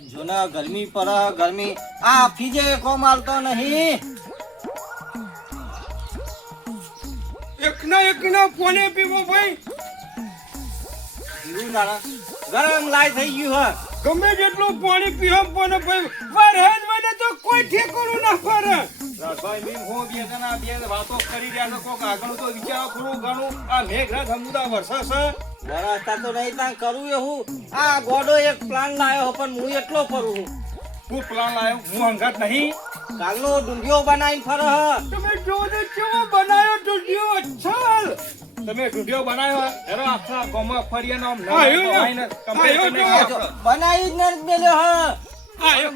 જોના ગરમી પર ગરમી આ ફીજે કોમ આલતો નહીં. એકના પોને પીવો ભાઈ. પીવું ના ગરમ લાય થઈ ગયું હ. ગમે જેટલું પાણી પીવો પોને ભાઈ વરહેદ મને તો કોઈ ઠેકાણું ના ફરે. ભાઈ મી હો બે જણા બે વાતો કરી રહ્યા છે. કોક આગળ તો વિચારો થોડું ઘણું આ મેઘરાજ હમુદા વરસાદ છે. વરસતા તો નહીં તાં કરું એવું. આ ગોડો એક પ્લાન લાયો પણ હું એટલો ફરું છું. હું પ્લાન લાયો હું હંગાત નહીં. કાલનો ડુંડિયો બનાવીને ફરે હ. તમે જો ને કેવો બનાયો ઢૂંઢિયો અચ્છલ. તમે ઢૂંઢિયો બનાવ્યો એનો આખા ગામમાં ફરિયાનો આમ બનાવી જ ન મેલ્યો હ. આયો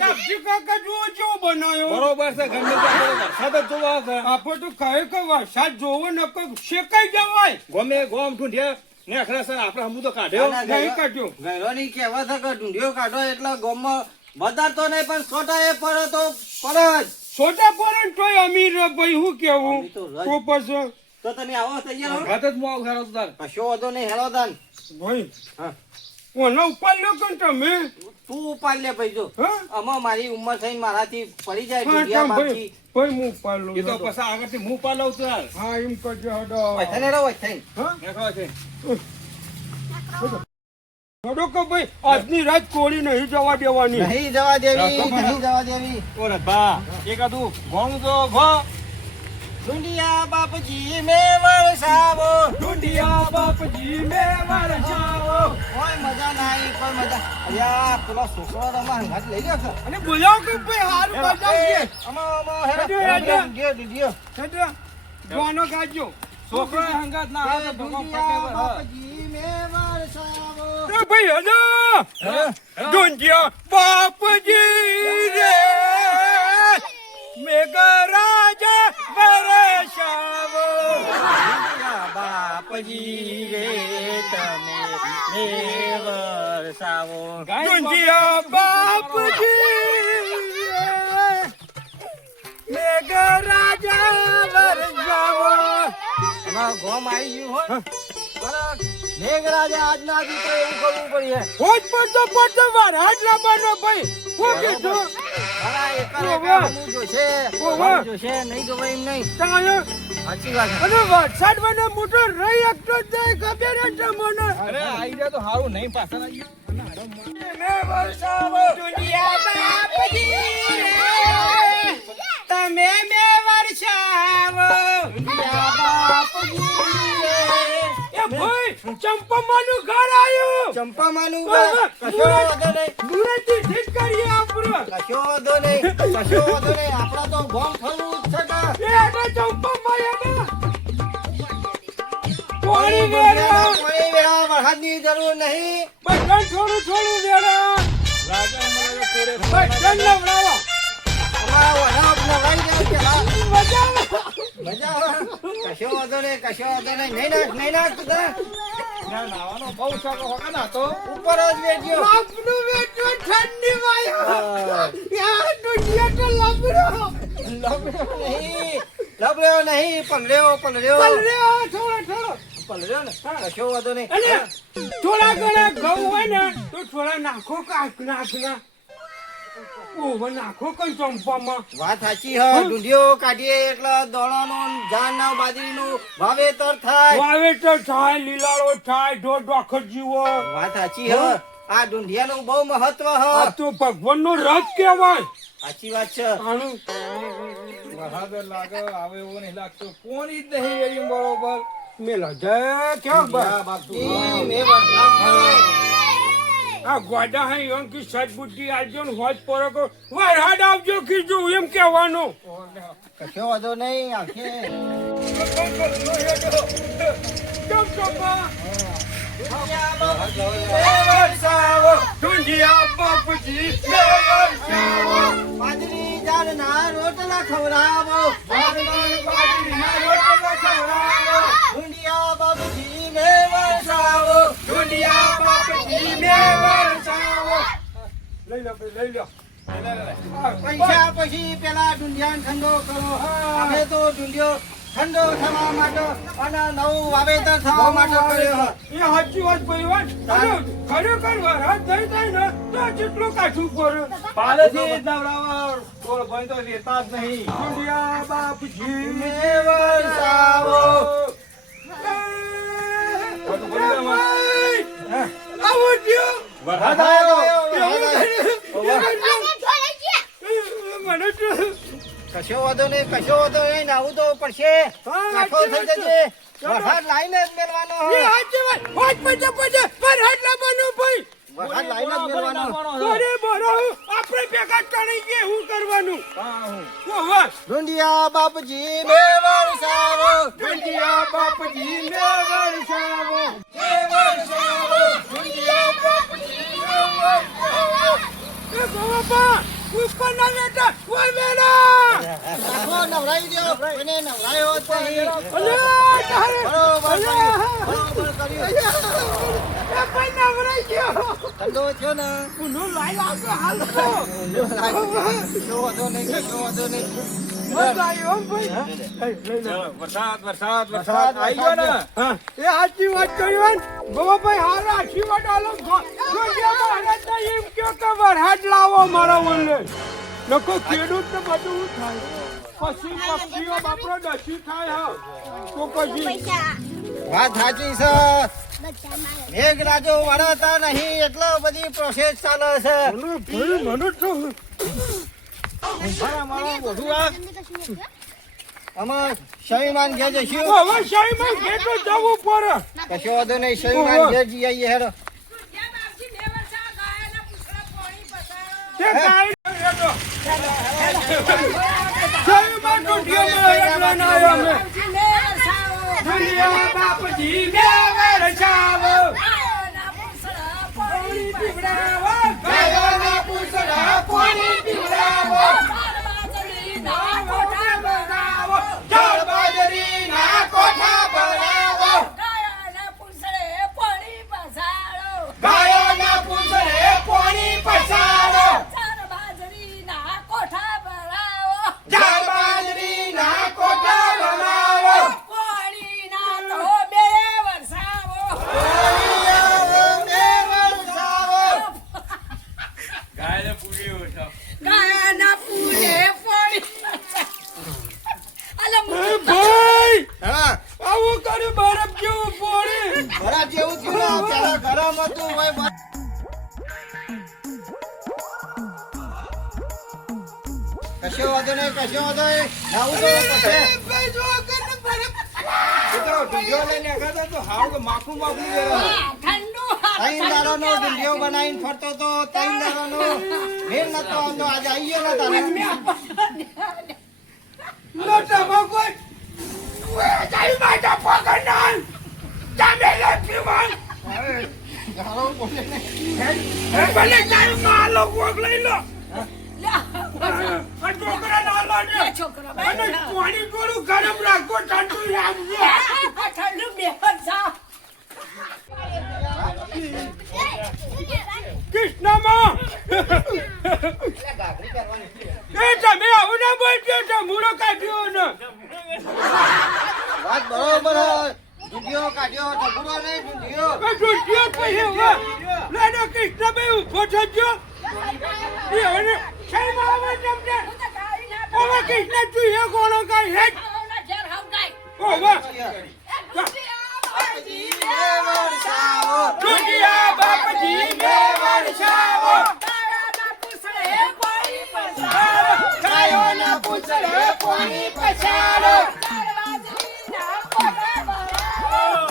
નાગજી કાકા જુઓ કેવો બનાયો. બરોબર છે ગમે ત્યાં વરસાદ જ જોવા છે. આપણે તો કહે કે વરસાદ જોવો ન કે શેકાઈ જવાય. ગમે ગોમ ઢૂંઢિયા ને આખરા સર આપણે હમું તો કાઢ્યો નહીં કાઢ્યો. ગયરોની કહેવા છે કે ડુંડિયો કાઢો એટલે ગામમાં બધા તો નહીં પણ છોટા એ પડે તો પડે જ. છોટા પડે તોય અમીર ભાઈ હું કેવું અમી તો રજ. તો પછી તો તમે આવો તૈયાર હો. ઘાત જ મો ઘારો તાર કશો વાંધો નહીં હેલો તાન. ભાઈ હા ઓનો ઉપર લ્યો કે તમે તું ઉપાડ લે ભાઈ જો. હા આમાં મારી ઉંમર થઈને મારાથી પડી જાય હા ડુંડિયા ભાઈ માંથી. ભાઈ હું ઉપર લઉં એ તો પછી આગળથી હું પાલવ છું યાર. હા એમ કરજો હડો વૈથાને રહો વૈથાને. હા દેખો છે હડો કે ભાઈ આજની રાત કોળી નહીં જવા દેવાની. નહીં જવા દેવી નહીં જવા દેવી. ઓરે બા એકાદું ઘણું તો ઘો ડુંડિયા બાપજી મે વરસાવો. ઢૂંઢિયા બાપજી મે વરસાવો. કોઈ મજા નહીં કોઈ મજા. અલ્યા પેલો છોકરો તમારા હાથ લઈ ગયો છે. અને બોલાવ કે ભાઈ હારું બજાવજે. આમાં હેરો હેડો, હેડો. ડુંડિયો. છેડો ગાનો ગાજો. છોકરો હંગાત ના આવે તો ભગવાન ડુંડિયા પકડે બાપજી મે વરસાવો. એ ભાઈ હજો ઢૂંઢિયા બાપજી રે મેઘરાજા વરસાવો. ડુંડિયા બાપજી રે તમે મે વરસાવો. ઢૂંઢિયા બાપજી રે મેઘરાજા વરસાવો. એમાં ગોમ આવી ગયું હોય બરાબર. મેઘરાજા આજના દીકરો એવું કરવું પડે. હોજ પડતો પડતો વાર હાથ લાવવાનો ભાઈ હું કીધું મારા એકર ઓહો. એકર હમું જોશે. ઓહો. હમું જોશે નહીં તો ભાઈ એમ નહીં. તાણે સાચી વાત છે. અને વરસાદ મને મોટો રહી એકતો જ નહીં ખબર જ મને. અરે આઈ રહ્યા તો સારું નહીં પાછળ આવી મે વરસાવો દુનિયા બાપજી રે તમે મે વરસાવો દુનિયા બાપજી રે. એ ભાઈ ચંપામાનું ઘર આવ્યું. ચંપામાનું ઓહો. કશો વાંધો નહીં. દૂરેથી ઠીક કરીએ આપણે. કશો વાંધો નહીં. કશો વાંધો નહીં. આપણા તો ગોમ ફરવું જ છે કે. એ આગળ ચંપામાં એના પાણી પાણી વેરા. વેરા વરસાદની જરૂર નહીં. બધા થોડું થોડું વેરા. બધા નવડાવો. અમારા વરાપ નવાઈ જાય પેલા. મજા આવે. મજા આવે. કશો વાંધો નહીં. કશો વાંધો નહીં. નહીં નાખ નહીં નાખ તું તારે. નાવાનો બહુ શોખ હોકા ના તો ઉપર જ વેચજો. આપનું વેચો ઠંડી વાયો. હા. યાર દુનિયા તો લબડો. લબડ્યો નહીં. લબડ્યો નહીં. પલળ્યો પલળ્યો. પલળ્યો થોડો. પલળ્યો ને. કશો વાંધો નહીં. અને થોડા ઘણા ઘઉં હોય ને તો થોડા નાખો નાખના. ઓહો નાખો કઈ ચંપામાં. વાત સાચી હ. ડુંડિયો કાઢીએ એટલે દોણાનું જાનના બાજરીનું વાવેતર થાય. વાવેતર થાય લીલાળો થાય ઢોર ડોખર જીવો. વાત સાચી હ. આ ડુંડિયાનું બહુ મહત્વ હ. આ તો ભગવાનનો રથ કહેવાય. સાચી વાત છે. આનું બહાદર લાગે આવે એવો નહીં લાગતો કોની જ નહીં એવી બરોબર મેલા જય કેમ આ બાપુ ઈ મેં વરસાદ આ ગોડા હે યોંકી સદબુદ્ધિ આલજો ને હોજ પરકો વરહાડ આવજો કીધું એમ કહેવાનું. કશો વાંધો નહીં. આખે કેમ ચોપા વરસાવો. ઢૂંઢિયા બાપજી મે વરસાવો. બાજરી જાનના રોટલા ખવડાવો. બાજરીના રોટલા ખવડાવો. ડુંડિયા બાપજી મે વરસાવો. ઢૂંઢિયા બાપજી મે વરસાવો. લઈ લો ભાઈ, લઈ લો. પૈસા પછી પેલા ડુંડિયાને ઠંડો કરો. અમે તો ડુંડિયો ઠંડો થવા માટે અને નવું વાવેતર થવા માટે કર્યો. એ સાચી વાત ભાઈ વાત. અને ખરેખર વરસાદ થઈ જાય ને તો કેટલું કાઠું પડે પાલેથી જ નવરાવા બોલ ભાઈ તો લેતા જ નહીં દુનિયા બાપજી ને વરસાવો. આવો જ્યો વરસાદ આવ્યો. મને તો કશો વાંધો નહીં નાવું તો પડશે. કાઠો થઈ જશે. વરસાદ લાઈને જ મેળવાનો એ હાચી વાત હોજ પચા પર હાટલા બનો ભાઈ વરસાદ લાઈને જ મેળવાનો. બોરે બોરો આપણે ભેગા ટણી કે હું કરવાનું ઓહો ઢુંડિયા બાપજી ને વરસાવો. ઢુંડિયા બાપજી ને વરસાવો ઢુંડિયા બાપજી ને વરસાવો. એ બાપા ઉપર ના બેટા ઓય મેલા કાઠો નવરાઈ દ્યો. કોઈને નવરાયો જ નહીં. અલે તારે બરોબર કર્યું. એ ભાઈ નવરાઈ ગયો ધંધો થયો ને. ઉનો લાઈ લાગો હાલ તો કશો વાંધો નહીં. મજા આવ્યો ભાઈ વરસાદ આવી ગયો ને. એ સાચી વાત કરી બાબાભાઈ હારા આશીર્વાદ આલો મહારાજ એમ કયો કે વરસાદ લાવો મારા વલ્લે નકો ખેડૂત ને બધું થાય પછી પક્ષીઓ બાપરો દસી થાય હા તો પછી વાત સાચી છે. મેઘરાજો વળતા નહીં એટલો બધી પ્રોસેસ ચાલે છે. મને તો મારો બધું આ આમાં શરીમાન ઘેર જઈશું. હવે શાહીમાં ઘેટો જવું પડે કશો વાંધો નહીં. શરીમાન ઘેર જઈ આવીએ હેડો. તે કાઈ હેડો શાહીમાં તો ઢેલો એકલાના આવ્યા અમે દુનિયા બાપજી ને વરસાવો પાણી પીવડાવો ગાયોના પૂંછડા પાણી પીવડાવો ચાલ બાજરીના કોઠા બનાવો ગાયોના પૂંછડે પાણી પસાડો ચાલ બાજરીના કોઠા બનાવો ભાઈ હા આવું કરે બરફ જેવું પોણી ઘરા જેવું થયું ને. પેલા ગરમ હતું ભાઈ. કશો વાંધો નહીં. નાવું તો પછી. ભાઈ જો કરીને બરફ ઢીંગો લઈને ખાતા તો હાવ તો માખું ત્રણ દાડાનો ઢીંડિયો બનાવીને ફરતો તો. ત્રણ દાડાનો મેળ નતો આવતો. આજે આવી ગયો ને તારે. લોટામાં કોઈ જાય માટા પકડનાર જામે લે પીવાન ગાળો બોલે ને. ભલે જાય માલો કોક લઈ લો આ છોકરા ના લો ને અને પાણી થોડું ગરમ રાખો ઠંડુ રાખજો કૃષ્ણમાં એ તમે આવું ના બોલજો તો મૂળો કાઢ્યો ને વાત બરોબર હે. ઢીંડિયો કાઢ્યો. ઢબુડો નહીં ઢીંડિયો. દુધિયો પછી હવે લેડો કૃષ્ણભાઈ ઉભો થજો એ હવે શેમ આવે તમને હવે કૃષ્ણ તું એ કોણો કાઈ હેડ ઓવા દુધિયા બાપજી ને વરસાવો ગાયોના પૂંછડે પાણી પછાડો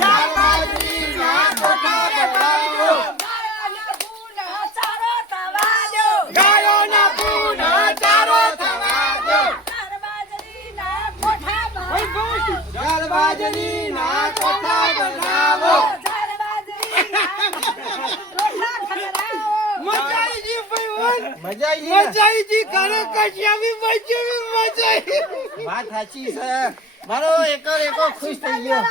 ચાલબાજરીના કોઠા બનાવો ગાયોના પૂના ચારો થવા દો ચાલબાજરીના કોઠા બનાવો. મજા આવી ગઈ ભાઈ મજા આવી મજા ગઈ. આવી ગઈ ઘરે કશી મજા આવી વાત સાચી છે. મારો એકો ખુશ થઈ ગયો.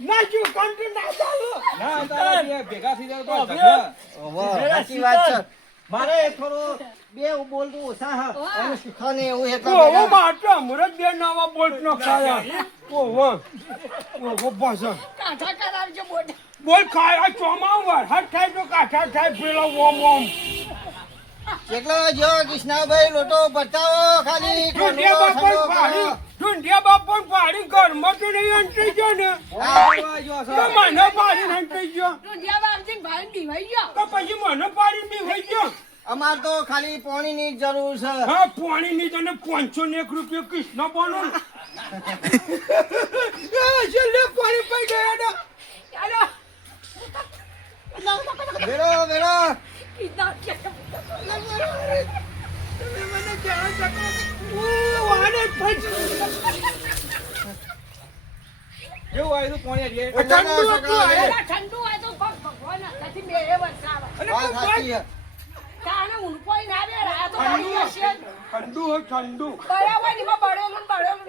ના જો કંટ ના ચાલો ના તારા ભેગા થઈ જાય તો ઓહો, સાચી વાત છે. મારે થોડું બે બોલતું ઓછા હા. અને શીખવાને એવું એટલે ઓહો બધા. માટો અમરત બે નાવા બોલ્ટ નો ખાયા ઓહો ઓહો પાછા બોલ ખાય આ ચોમાસું વરસાદ થાય તો કાઠા થાય પેલો ઓમ ઓમ કેટલો જો કૃષ્ણાભાઈ લોટો બતાવો ખાલી ઢૂંઢિયા બાપા પાડી ઢૂંઢિયા બાપા પાડી ઘરમાં તો નહીં અંતરી ગયો ને તો મને પાડી અંતરી ગયો તો પછી મને પાડી બીવાઈ ગયો અમાર તો ખાલી પાણીની જ જરૂર છે. હા પાણીની તને 501 રૂપિયા કૃષ્ણ બોલો છેલ્લે પાણી પી ગયા ને વેરો વેરો મને ક્યાં વાને પછી કેવું આવ્યું પાણી હજી? ઠંડુ હતું આ. ઠંડુ હોય તો પગ ભગવાન નથી બે વરસાદ અરે વાત પણ સાચી છે. કાને ઊંઘોય ના બે આ તો પડી જશે ઠંડુ હોય ઠંડુ બરાબર ની બળેલું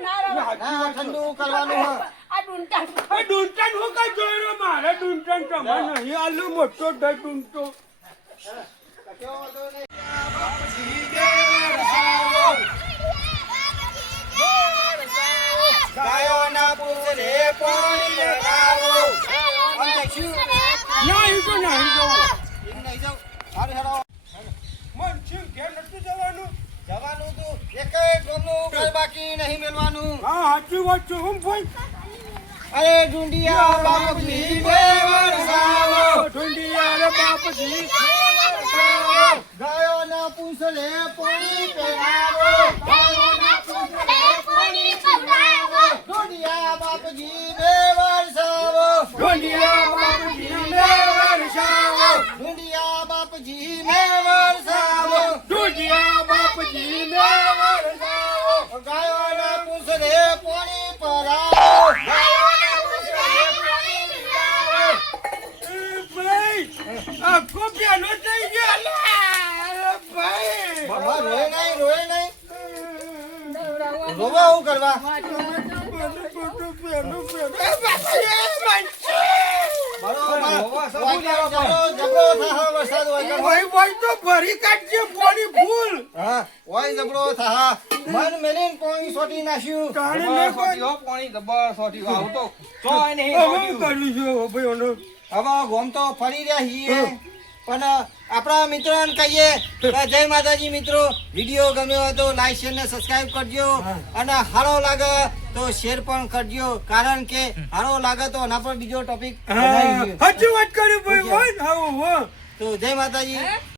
ના રહે ના ઠંડુ કરવાનું છે. આ ડુંટા આ ડુંટન હું કઈ જોયો મારે ડુંટન તમારે નહીં આલુ મોટો ડ ડુંટો ગાયોના પૂંછડે પાણી લગાવો. આમ દેખ્યું? ના એ તો નહીં જવું એમ નહીં જાઉં. હારું હેડો. મન છે ઘેર નથી જવાનું જવાનું તું એકેય ગામનું ઘર બાકી નહીં મેળવાનું. હા સાચી વાત છે હું ભાઈ અરે ઢૂંઢિયા બાપજી બે વરસાવો. ઢુંડિયા રે બાપજી ગાયોના પૂંછડે પાણી પહેરાવો. ઢૂંઢિયા બાપજી બે વરસાવો. ઢુંડિયા બાપજી ને વરસાવો ઢૂંઢિયા બાપજી બે વરસાવો. ઢુંડિયા બાપજી ને વરસાવો ગાયોના પૂંછડે પાણી ભરાવો. ભાઈ આખો પ્યાલો થઈ ગયો લે ભાઈ બાબા રોય નહીં રોય નહીં. રોવા હું કરવા? ભરી કાઢજે પાણી ફૂલ મન મેલીને પાણી સોટી નાખ્યું. જબર સોટ્યું હો, પાણી જબર સોટ્યું. આવું તો ચોય નહીં હવે સોટ્યું. કર્યું છે ભાઈ હવે ગોમ તો ફરી રહ્યા છીએ પણ આપણા મિત્રોને કહીએ કે જય માતાજી મિત્રો, વિડીયો ગમ્યો હોય તો લાઈક શેર ને સબસ્ક્રાઇબ કરજો અને સારો લાગે તો શેર પણ કરજો કારણ કે સારો લાગે તો આના પર બીજો ટોપિક બનાવીએ. સાચી વાત કરી ભાઈ તો જય માતાજી.